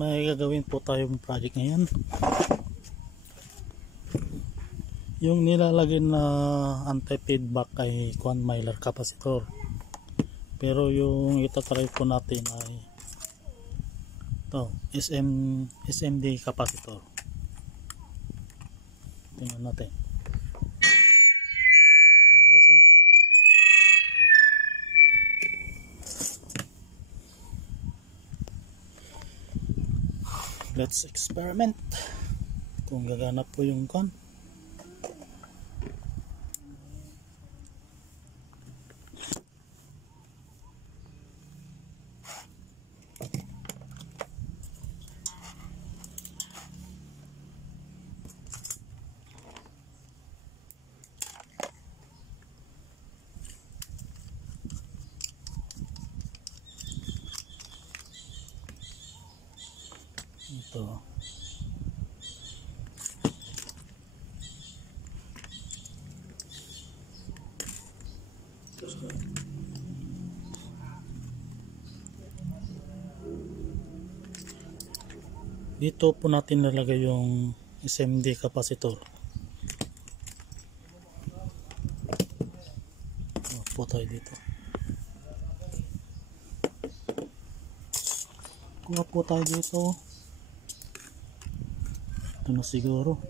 May gagawin po tayong project ngayon. Yung nilalagay na anti-feedback ay mylar capacitor, pero yung itatry po natin ay ito, SMD capacitor. Tingnan natin. Malakas oh. Let's experiment kung gagana po yung con. Ito. Dito po natin nalagay yung SMD capacitor. Po tayo dito. Kuha po tayo dito. Ito na siguro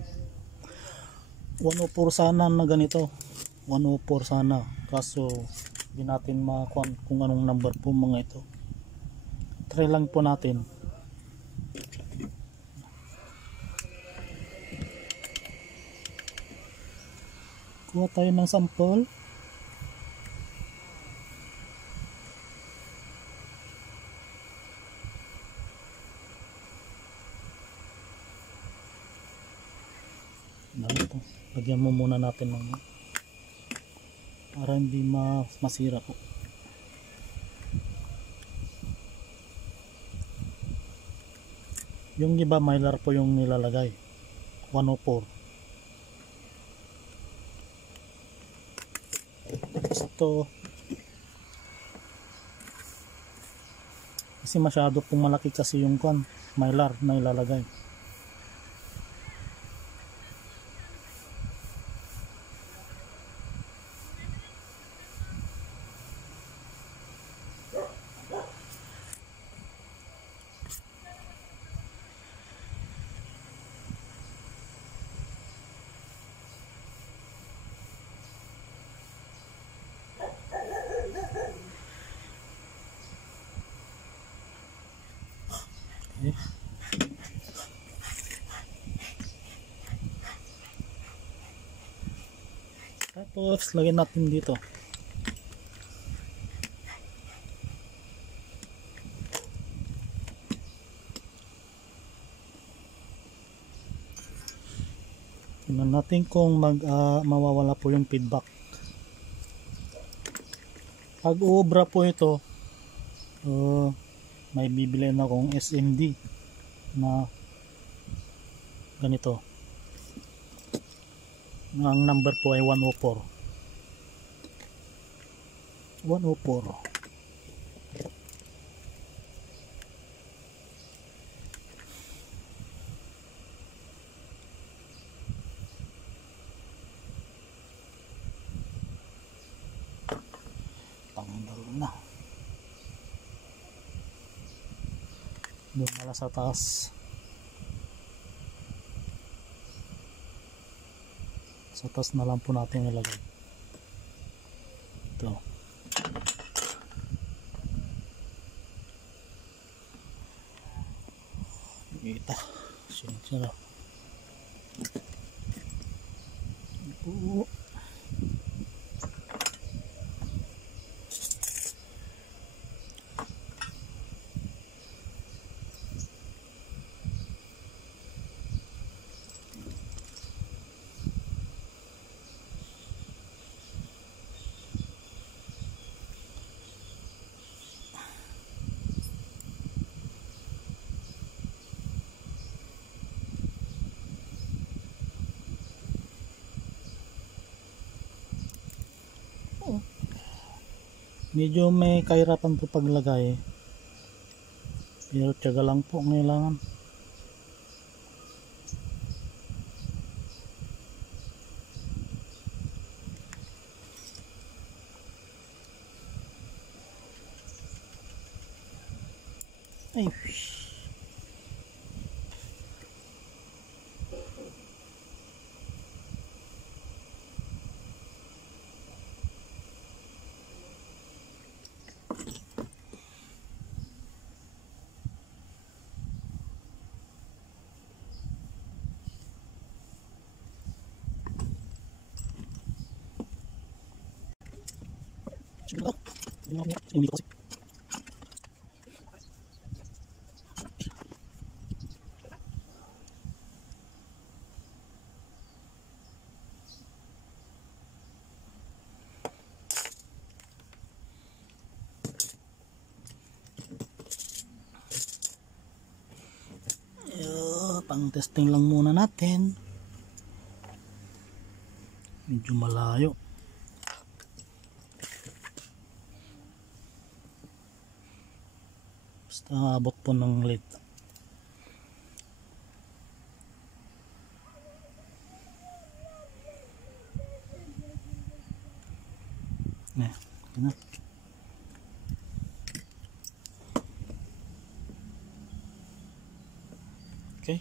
104 sana na ganito, 104 sana, kaso hindi natin makuha kung anong number po mga ito. Try lang po natin. Kuha tayo ng sample. Lagyan mo muna natin ng para hindi masira po. Yung iba mylar po yung nilalagay 104. Ito kasi masyado pong malaki kasi yung mylar na ilalagay. Okay. Tapos lagyan natin dito. Tingnan natin kung mawawala po yung feedback. Pag uubra po ito, may bibili na akong SMD na ganito. Ang number po ay 104. 104. Tanggal na. Doon pala sa taas. Sa taas na lang po natin nilagay. Ito. Kita. Siya. Ito. Medyo may kahirapan po paglagay. Pero tiyaga lang po ang kailangan. Ay, pang testing lang muna natin. Medyo malayo. Basta abot po ng lead. Ganun. Okay.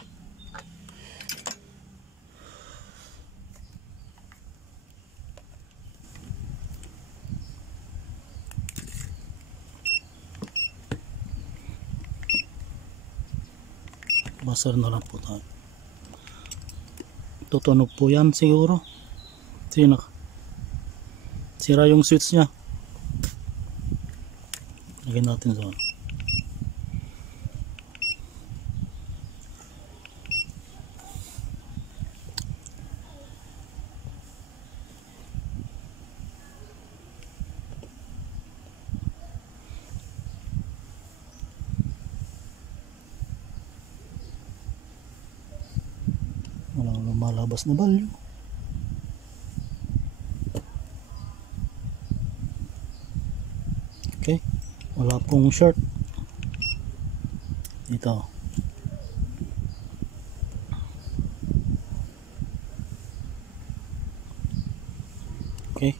Basar na lang po tayo. Tutunog po yan siguro. Sira yung switch nya. Lagyan natin sa walang lumalabas na value. Okay, wala pong short dito. Okay,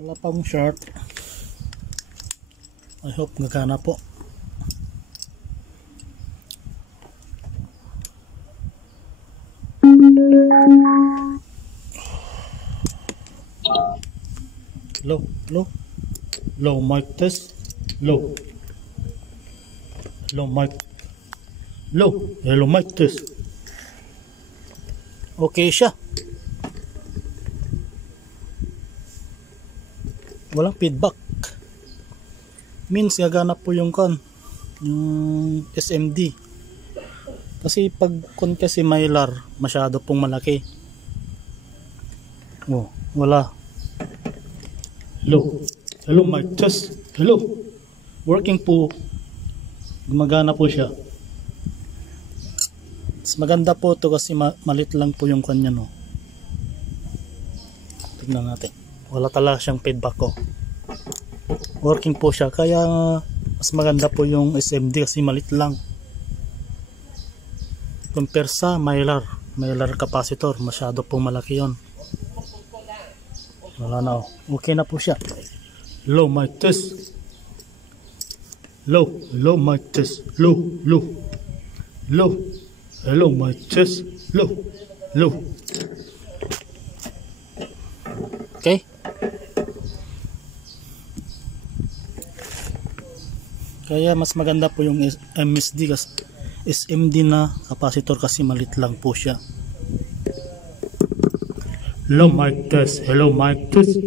wala pong short. I hope gagana po. Low mic test. Low mic. Hello mic test. Okay siya. Walang feedback. Means gagana po yung SMD. Kasi pag kasi mylar masyado pong malaki. Oh, wala. Hello mic test. Hello. Working po. Gumagana po siya. Mas maganda po ito kasi malit lang po yung kanya, no. Tignan natin. Wala talaga siyang feedback ko. Working po siya. Kaya mas maganda po yung SMD kasi malit lang. Compare sa mylar capacitor. Masyado pong malaki yon. Wala na. Okay na po siya. Low mic test. Low mic test. Low. Hello mic test. Low. Okay. Kaya mas maganda po yung MSD kasi SMD na capacitor kasi malit lang po siya. Hello mic test. Hello mic test.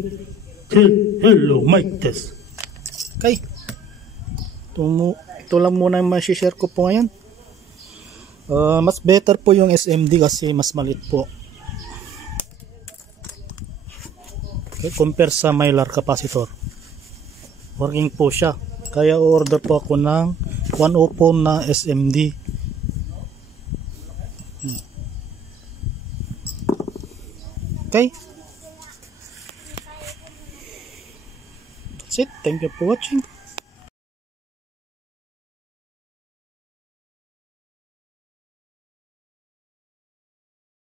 Hello mic test. Okay. Ito lang muna yung ma-share ko po ngayon. Mas better po yung SMD kasi mas malit po. Okay, compare sa mylar capacitor. Working po siya. Kaya order po ako ng 104 na SMD. Okay. That's it. Thank you for watching.